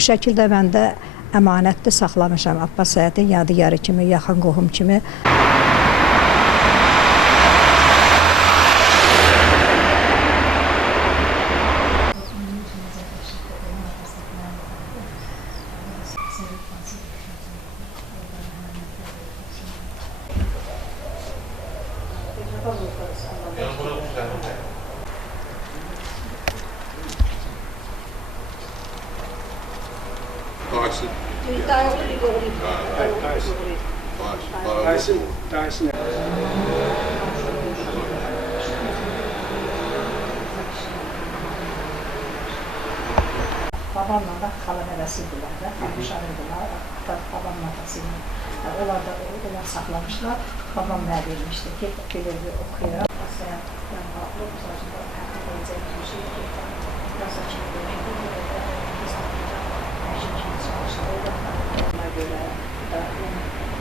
Bu şəkildə mən də əmanətli saxlamışam Abbas Səhhətin yadigarı kimi, yaxın qohum kimi. Dayısın. Babamla da xala nəvəsidirlər də, tanışarıydılar, babamın atasıyla. Onlar da onlar saxlamışlar, babam mənə vermişdi ki, belirli oxuyur. Asaya, mən bağlı, saçında hətta edəcək bir şey ki, biraz açıq görüşdü, hər şey kimi çalışdı, ona görə,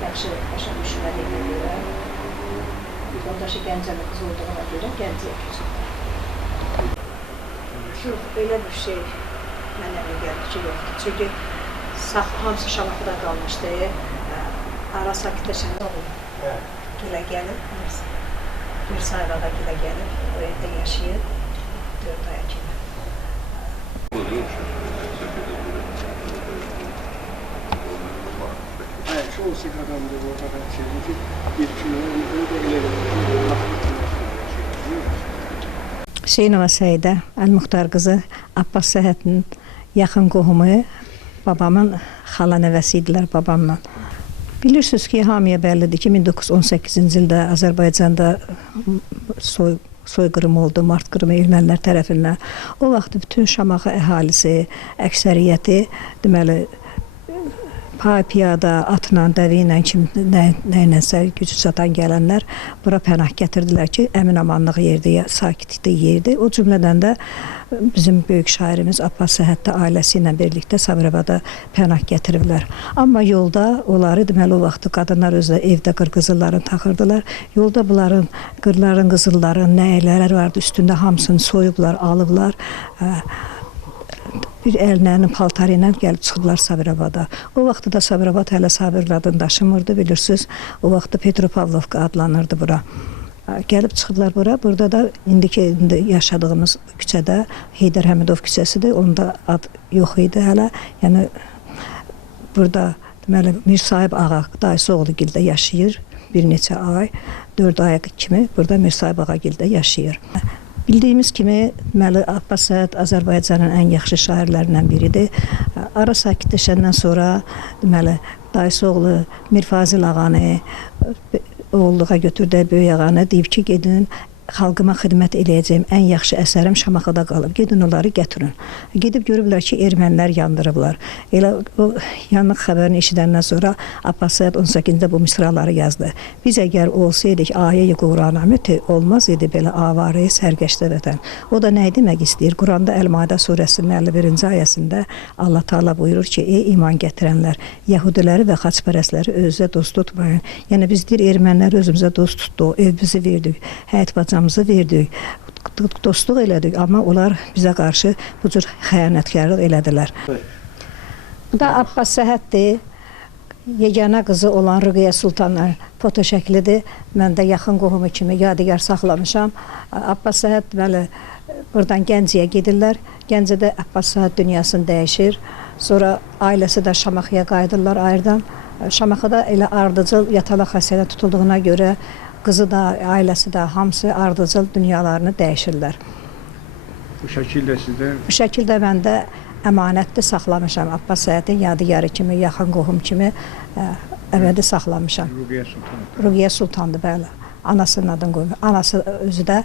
yaxşı başa düşmədiyinə görə, yoldaşı Gəncəli qız olduğuna görə Gəncəyə keçirdi. Yox, belə bir şey mənə gəldi ki, yoxdur. Çünki hamısı Şamaxıda qalmışdı. Ara sakitləşəndə oldu. Gilə gəlib, bir sayıda gilə gəlib, o evdə yaşayıb, 4 aya kimi. Şu olsa adamdı bu kadar şeydi ki, bir kilo öyle Hüseynova Səidə, Əl-Muxtar qızı, Abbas Səhhətin yaxın qohumu, babamın xala nəvəsi idilər babamla. Bilirsiniz ki, hamıya bəllidir ki, 1918-ci ildə Azərbaycanda soyqırım oldu, mart qırımı ermənilər tərəfindən. O vaxt bütün Şamaxı əhalisi, əksəriyyəti, deməli, piyada, atla, dəvi ilə, nəyinəsə gücü çatan gələnlər bura pənah gətirdilər ki, əmin-amanlıq yerdi, sakitlikdə yerdi. O cümlədən də bizim böyük şairimiz Abbas Səhhət ailəsi ilə birlikdə Sabirabada pənah gətiriblər. Amma yolda onları, deməli, o vaxtı qadınlar özlə evdə qırqızıllarını taxırdılar. Yolda bunların, qırların, qızılların, nəyələr vardı üstündə hamısını soyublar, alıblar. Bir əllərinin paltarı ilə gəlib çıxıblar Sabirabada. O vaxtı da Sabirabad hələ Sabir adını daşımırdı, bilirsiniz. O vaxtı Petropavlovka adlanırdı bura. Gəlib çıxıblar bura. Burada da indi yaşadığımız küçədə Heydər Həmidov küçəsidir. Onda ad yox idi hələ. Yəni burada deməli Mir Sahib ağa dayısı oğlu gildə yaşayır. Bir neçə ay, 4 ay kimi burada Mir Sahib ağa gildə yaşayır. Bildiyimiz kimi, deməli, Abbas Səhhət Azərbaycanın ən yaxşı şairlərindən biridir. Ara sakitləşəndən sonra, deməli, dayısı oğlu Mir Fazil ağanı, oğulluğa götürdüyü böyük ağanı deyib ki, gedin, xalqıma xidmət eləyəcəyim ən yaxşı əsərim Şamaxıda qalıb. Gedin onları gətirin. Gedib görüblər ki, ermənilər yandırıblar. Elə o yanlıq xəbərini eşidəndən sonra Abbas Səhhət 18-də bu misraları yazdı. Biz əgər olsaydıq ayə-i Quran-ı olmaz idi belə avarəyi sərgəşdə vətən. O da nə demək istəyir? Quranda Əl-Maidə surəsinin 51-ci ayəsində Allah Taala buyurur ki, ey iman gətirənlər, Yahudiləri və xaçpərəstləri özünüzə dost tutmayın. Yəni biz deyir, ermənilər özümüzə dost tutdu, evimizi verdik, həyat bacamızı verdik, dostluq elədik, amma onlar bizə qarşı bu cür xəyanətkarlıq elədilər. Bu da Abbas Səhhətdir, yeganə qızı olan Rüqiyyə Sultanın foto şəklidir. Mən də yaxın qohumu kimi yadigar saxlamışam. Abbas Səhhət deməli buradan Gəncəyə gedirlər. Gəncədə Abbas Səhhət dünyasını dəyişir. Sonra ailəsi də Şamaxıya qayıdırlar Ayırdan. Şamaxıda elə ardıcıl yatalaq xəstəliyə tutulduğuna görə qızı da, ailəsi də, hamısı ardıcıl dünyalarını dəyişirlər. Bu şəkildə sizdə? Bu şəkildə mən də əmanətli saxlamışam. Abbas Səhhətin yadigarı kimi, yaxın qohum kimi əbədi saxlamışam. Rüqiyyə Sultandır. Rüqiyyə Sultandır, bəli. Anasının adını qoymuş. Anası özü də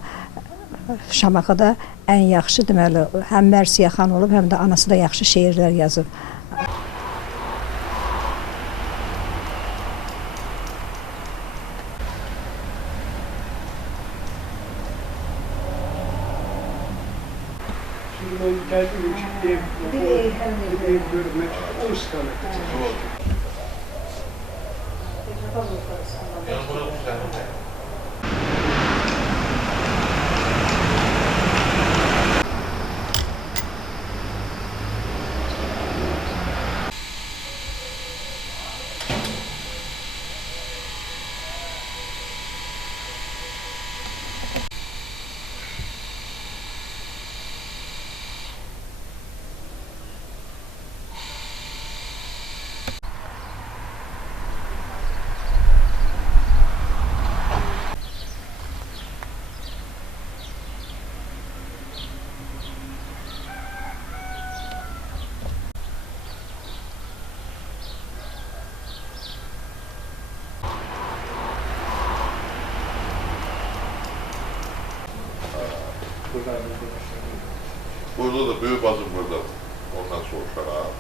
Şamaxıda ən yaxşı, deməli, həm Mərsiyə xan olub, həm də anası da yaxşı şeirlər yazıb. Bir görmek, o istikamette. Buradan da başladı. Burada da büyük bazım burada. Ondan sonra şarap.